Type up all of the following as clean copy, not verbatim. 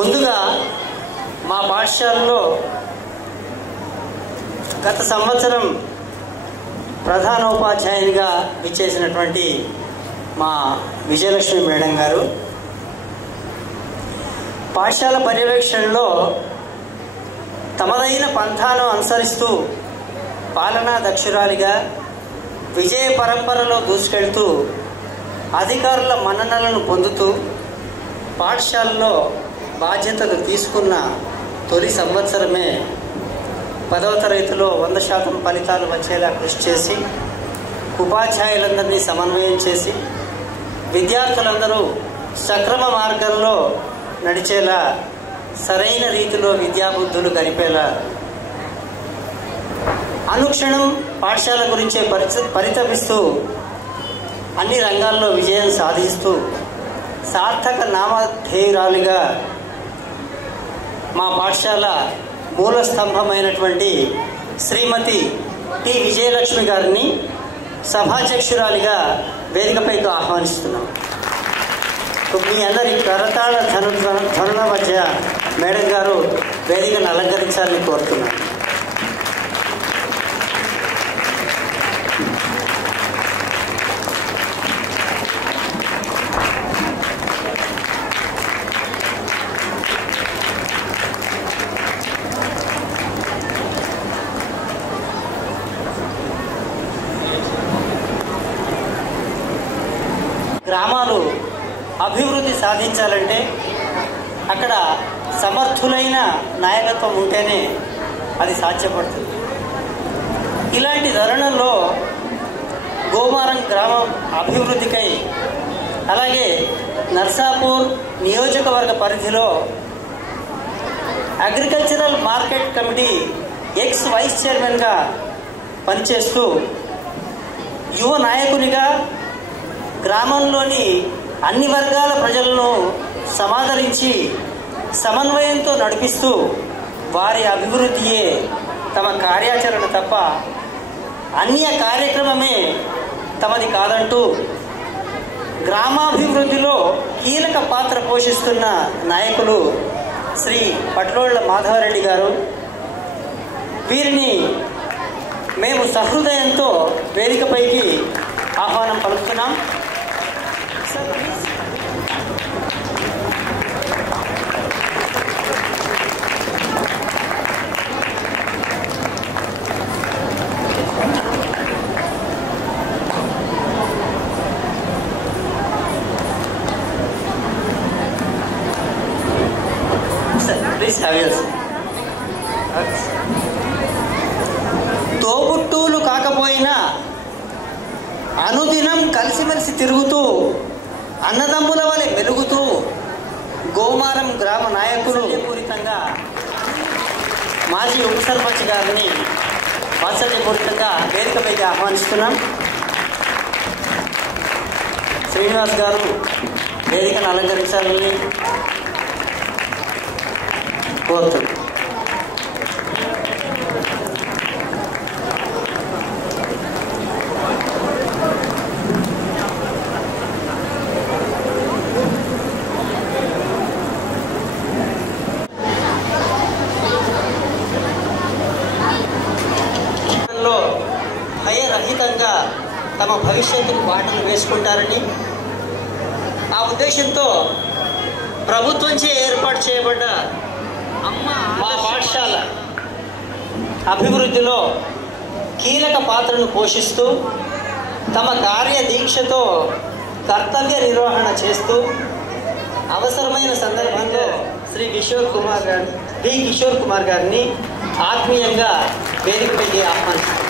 ముందుగా మా పాఠశాలలో గత సంవత్సరం ప్రధానోపాధ్యాయునిగా ఇచ్చేసినటువంటి మా విజయలక్ష్మి మేడం గారు పాఠశాల పర్యవేక్షణలో తమదైన పంథాను అనుసరిస్తూ పాలనా దక్షురాలిగా విజయ పరంపరలో దూసుకెళ్తూ అధికారుల మన్ననలను పొందుతూ పాఠశాలలో బాధ్యతలు తీసుకున్న తొలి సంవత్సరమే 10వ తరగతిలో 100% ఫలితాలు వచ్చేలా కృషి చేసి ఉపాధ్యాయులందరినీ సమన్వయం చేసి విద్యార్థులందరూ సక్రమ మార్గంలో నడిచేలా సరైన రీతిలో విద్యాబుద్ధులు గడిపేలా అనుక్షణం పాఠశాల గురించే పరితపిస్తూ అన్ని రంగాల్లో విజయం సాధిస్తూ సార్థక నామధేయురాలిగా మా పాఠశాల మూల స్తంభమైనటువంటి శ్రీమతి టి విజయలక్ష్మి గారిని సభాధ్యక్షురాలిగా వేదికపైకి ఆహ్వానిస్తున్నాం. మీ అందరి కరతాళ ధ్వనుల మధ్య మేడం గారు వేదికను అలంకరించాలని కోరుతున్నాను. గ్రామాలు అభివృద్ధి సాధించాలంటే అక్కడ సమర్థులైన నాయకత్వం ఉంటేనే అది సాధ్యపడుతుంది. ఇలాంటి తరుణంలో గోమారం గ్రామం అభివృద్ధికై అలాగే నర్సాపూర్ నియోజకవర్గ పరిధిలో agricultural market committee ex vice చైర్మన్గా పనిచేస్తూ యువ నాయకునిగా గ్రామంలోని అన్ని వర్గాల ప్రజలను సమాదరించి సమన్వయంతో నడిపిస్తూ వారి అభివృద్ధియే తమ కార్యాచరణ తప్ప అన్య కార్యక్రమమే తమది కాదంటూ గ్రామాభివృద్ధిలో కీలక పాత్ర పోషిస్తున్న నాయకులు శ్రీ పట్లోళ్ల మాధవరెడ్డి గారు. వీరిని మేము సహృదయంతో వేదికపైకి ఆహ్వానం పలుకుతున్నాం. తోబుట్టూలు కాకపోయినా అనుదినం కలిసిమెలిసి తిరుగుతూ అన్నదమ్ముల వలె మెలుగుతూ గోమారం గ్రామ నాయకులు పూరితంగా మాజీ ఉప సర్పంచ్ గారిని వాత్సల్యపూరితంగా వేదికపైకి ఆహ్వానిస్తున్నాం. శ్రీనివాస్ గారు వేదికను అలంకరించాలని కోరుతున్నాం. భయరహితంగా తమ భవిష్యత్తుకు బాటలు వేసుకుంటారని ఆ ఉద్దేశంతో ప్రభుత్వంచే ఏర్పాటు చేయబడ్డ మా పాఠశాల అభివృద్ధిలో కీలక పాత్రను పోషిస్తూ తమ కార్యదీక్షతో కర్తవ్య నిర్వహణ చేస్తూ అవసరమైన సందర్భంలో శ్రీ కిషోర్ కుమార్ గారిని ఆత్మీయంగా వేదికపైకి ఆహ్వానిస్తారు.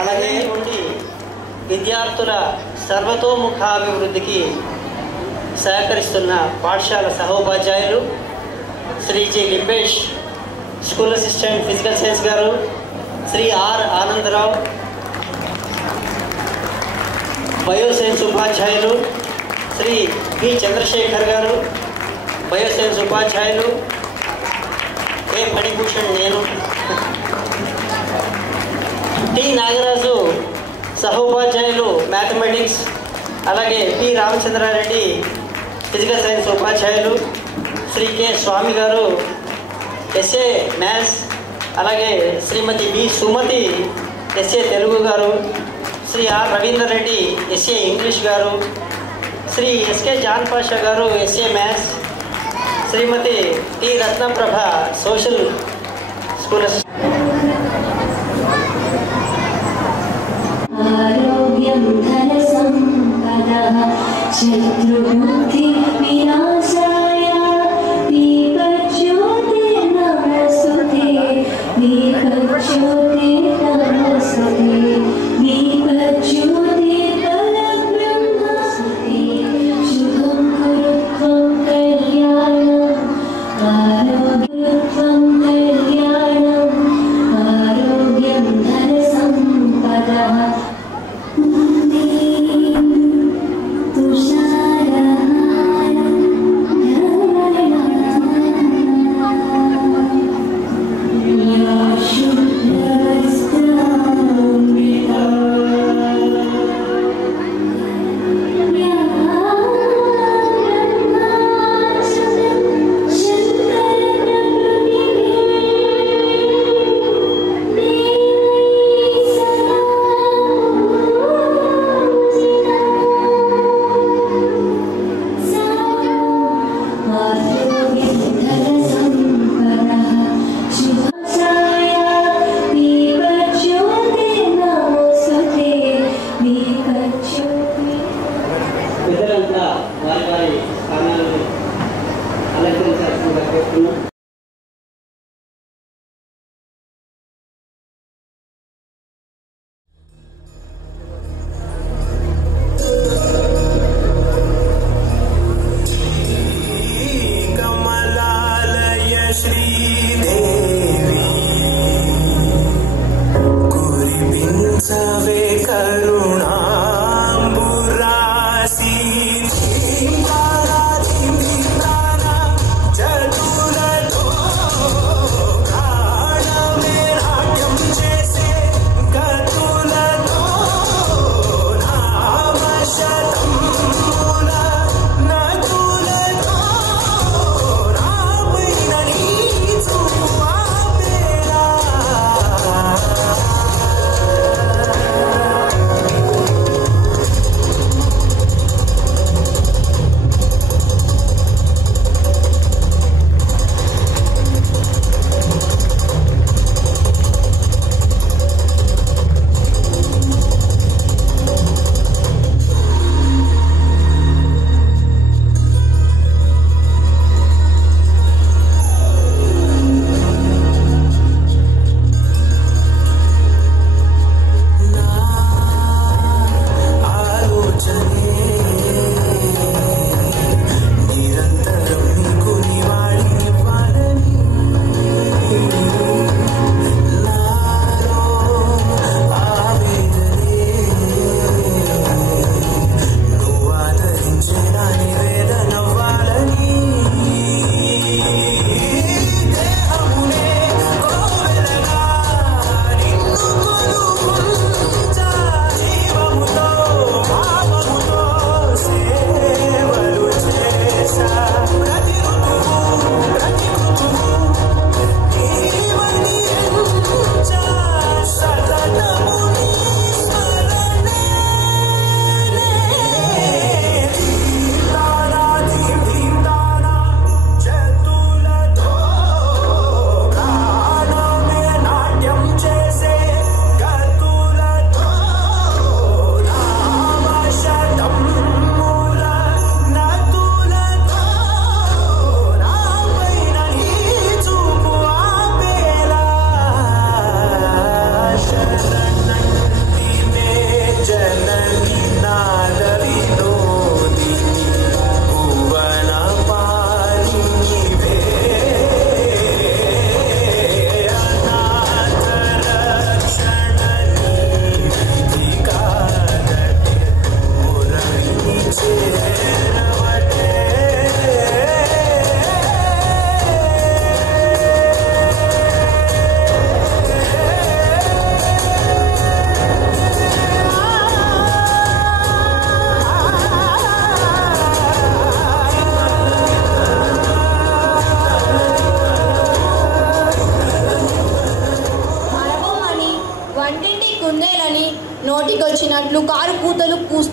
అలాగే ఉండి విద్యార్థుల సర్వతోముఖాభివృద్ధికి సహకరిస్తున్న పాఠశాల సహోపాధ్యాయులు Shri G Limbesh, school assistant physical science గారు, శ్రీ ఆర్ ఆనందరావు, బయోసైన్స్ ఉపాధ్యాయులు శ్రీ పి చంద్రశేఖర్ గారు, బయోసైన్స్ ఉపాధ్యాయులు ఏ ఫణిభూషణ్ నేను, టి నాగరాజు సహోపాధ్యాయులు మ్యాథమెటిక్స్, అలాగే పి రామచంద్రారెడ్డి ఫిజికల్ సైన్స్ ఉపాధ్యాయులు, శ్రీ కె స్వామి గారు ఎస్ఏ మ్యాథ్స్, అలాగే శ్రీమతి బి సుమతి ఎస్ఏ తెలుగు గారు, Shri R Ravinder Reddy SA English గారు, శ్రీ ఎస్కే జాన్ పాషా గారు SA maths, Shrimati T Ratnaprabha social school ఆరోగ్యం ధన సంపదః శత్రుబుద్ధి వినాశాయ దీపజ్యోతిర్నమస్తుతే దీపజ్యోతిర్నమస్తుతే దీపజ్యోతిర్పరబ్రహ్మస్తుతే శుభం కురుత్వం కళ్యాణం ఆరోగ్యం కళ్యాణం ఆరోగ్యం ధన సంపదః పెద్దలంతా వారి వారి స్థానాలను అలంకరించాల్సిందిగా కోరుతున్నాం. కమలాలయ శ్రీదేవి కురిపించవే కరుణాంబురాశి చతుర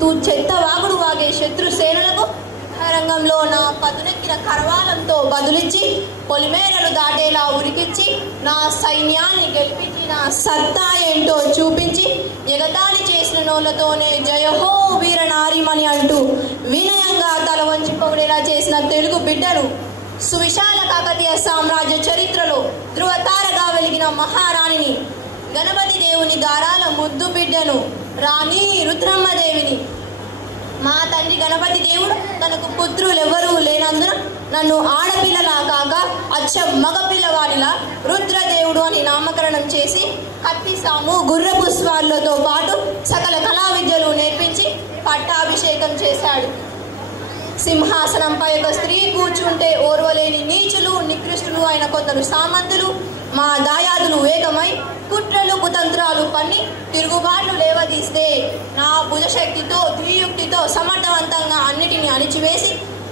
చూస్తూ చెత్త వాగుడు వాగే శత్రు సేనలకు రంగంలో నా పదునెక్కిన కరవాలంతో బదులిచ్చి పొలిమేరలు దాటేలా ఉరికిచ్చి నా సైన్యాన్ని గెలిపించి నా సత్తా ఏంటో చూపించి ఎగతాళి చేసిన నోళ్లతోనే జయహో వీర నారిమణి అంటూ వినయంగా తల వంచి పొగిడేలా చేసిన తెలుగు బిడ్డను, సువిశాల కాకతీయ సామ్రాజ్య చరిత్రలో ధృవతారగా వెలిగిన మహారాణిని, గణపతి దేవుని గారాల ముద్దు బిడ్డను, రాణి రుద్రమ్మదేవిని. మా తండ్రి గణపతి దేవుడు తనకు పుత్రులెవరూ లేనందున నన్ను ఆడపిల్లలా కాక అచ్చ మగపిల్లవాడిలా రుద్రదేవుడు అని నామకరణం చేసి కత్తిసాము గుర్రపు స్వార్లతో పాటు సకల కళా విద్యలు నేర్పించి పట్టాభిషేకం చేశాడు. సింహాసనంపై ఒక స్త్రీ కూర్చుంటే ఓర్వలేని నీచులు నికృష్టులు అయిన కొందరు సామంతులు, మా దాయాదులు ఏకమై కుట్రలు కుతంత్రాలు పన్ని తిరుగుబాట్లు లేవదీస్తే నా భుజశక్తితో ధీయుక్తితో సమర్థవంతంగా అన్నిటిని అణిచివేసి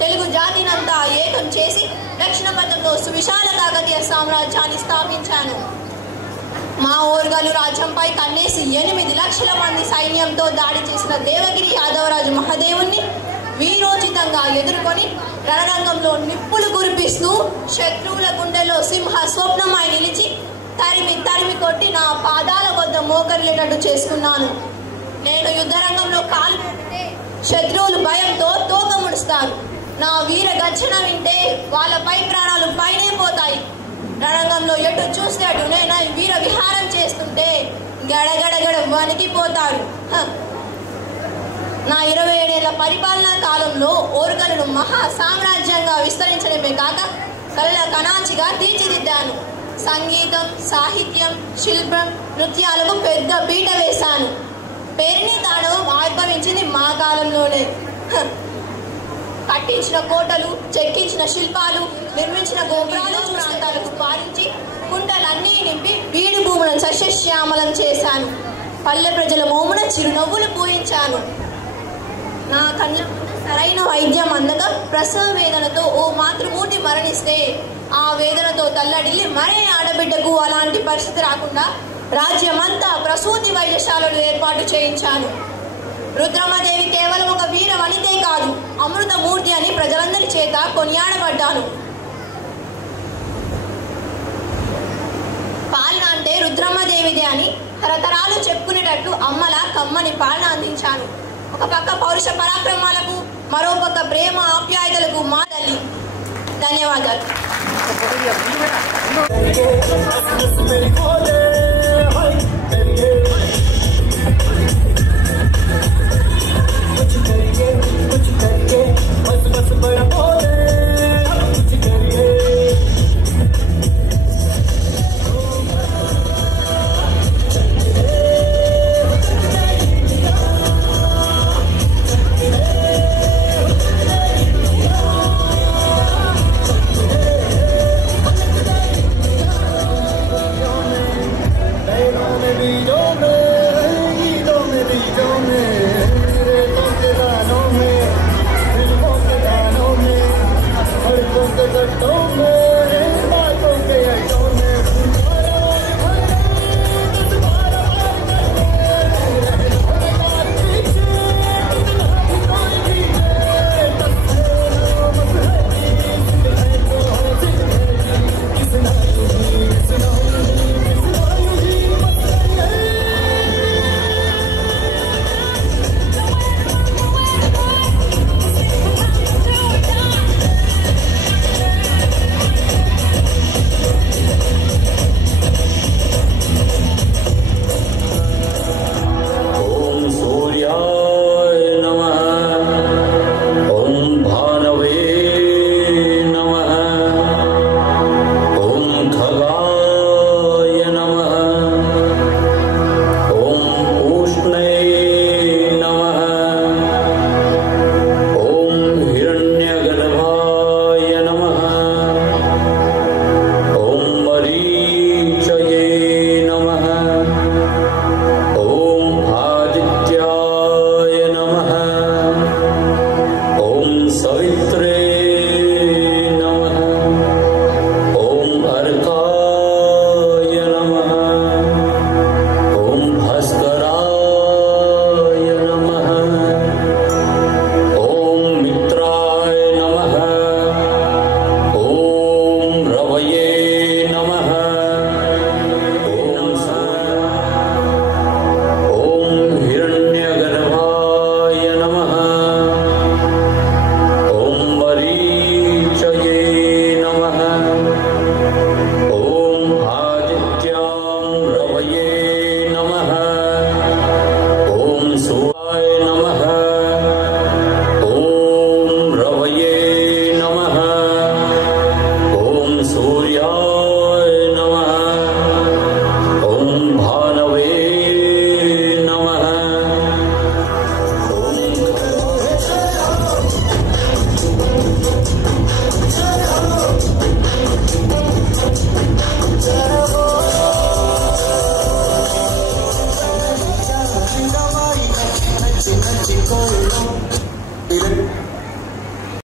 తెలుగు జాతినంతా ఏకం చేసి దక్షిణ పథంలో సువిశాల కాకతీయ సామ్రాజ్యాన్ని స్థాపించాను. మా ఓర్గలు రాజ్యంపై కన్నేసి 8 లక్షల మంది సైన్యంతో దాడి చేసిన దేవగిరి యాదవరాజు మహాదేవుణ్ణి వీరోచితంగా ఎదుర్కొని రణరంగంలో నిప్పులు కురిపిస్తూ శత్రువుల గుండెలో సింహ స్వప్నమై నిలిచి తరిమి తరిమి కొట్టి నా పాదాల వద్ద మోకరిల్లేటట్టు చేసుకున్నాను. నేను యుద్ధరంగంలో కాలు పెడితే శత్రువులు భయంతో తోక ముడుస్తారు. నా వీర గర్జన వింటే వాళ్ళపై ప్రాణాలు పైనే పోతాయి. రణరంగంలో ఎటు చూస్తే అటు నేను వీర విహారం చేస్తుంటే గడగడగడ వణికిపోతారు. నా 27 ఏళ్ల పరిపాలనా కాలంలో ఓర్గలను మహా సామ్రాజ్యంగా విస్తరించడమే కాక కళల కణాచిగా తీర్చిదిద్దాను. సంగీతం, సాహిత్యం, శిల్పం, నృత్యాలకు పెద్ద పీట వేశాను. పేరుని తాండవం ఆవిర్భవించింది మా కాలంలోనే. కట్టించిన కోటలు, చెక్కించిన శిల్పాలు, నిర్మించిన గోపురాలు ప్రాంతాలకు పారించి కుంటలన్నీ నింపి బీడు భూములను సస్యశ్యామలం చేశాను. పల్లె ప్రజల మోమున చిరునవ్వులు పూయించాను. నా కళ్ళ సరైన వైద్యం అందక ప్రసవ వేదనతో ఓ మాతృమూర్తి మరణిస్తే ఆ వేదనతో తల్లడిల్లి మరే ఆడబిడ్డకు అలాంటి పరిస్థితి రాకుండా రాజ్యమంతా ప్రసూతి వైద్యశాలలు ఏర్పాటు చేయించాను. రుద్రమ్మదేవి కేవలం ఒక వీర వనితే కాదు, అమృతమూర్తి అని ప్రజలందరి చేత కొనియాడబడ్డాను. పాలన అంటే రుద్రమ్మదేవిదే అని తరతరాలు చెప్పుకునేటట్లు అమ్మలా కమ్మని పాలన అందించాను. ఒక పక్క పౌరుష పరాక్రమాలకు, మరో పక్క ప్రేమ ఆప్యాయతలకు మా తల్లి. ధన్యవాదాలు.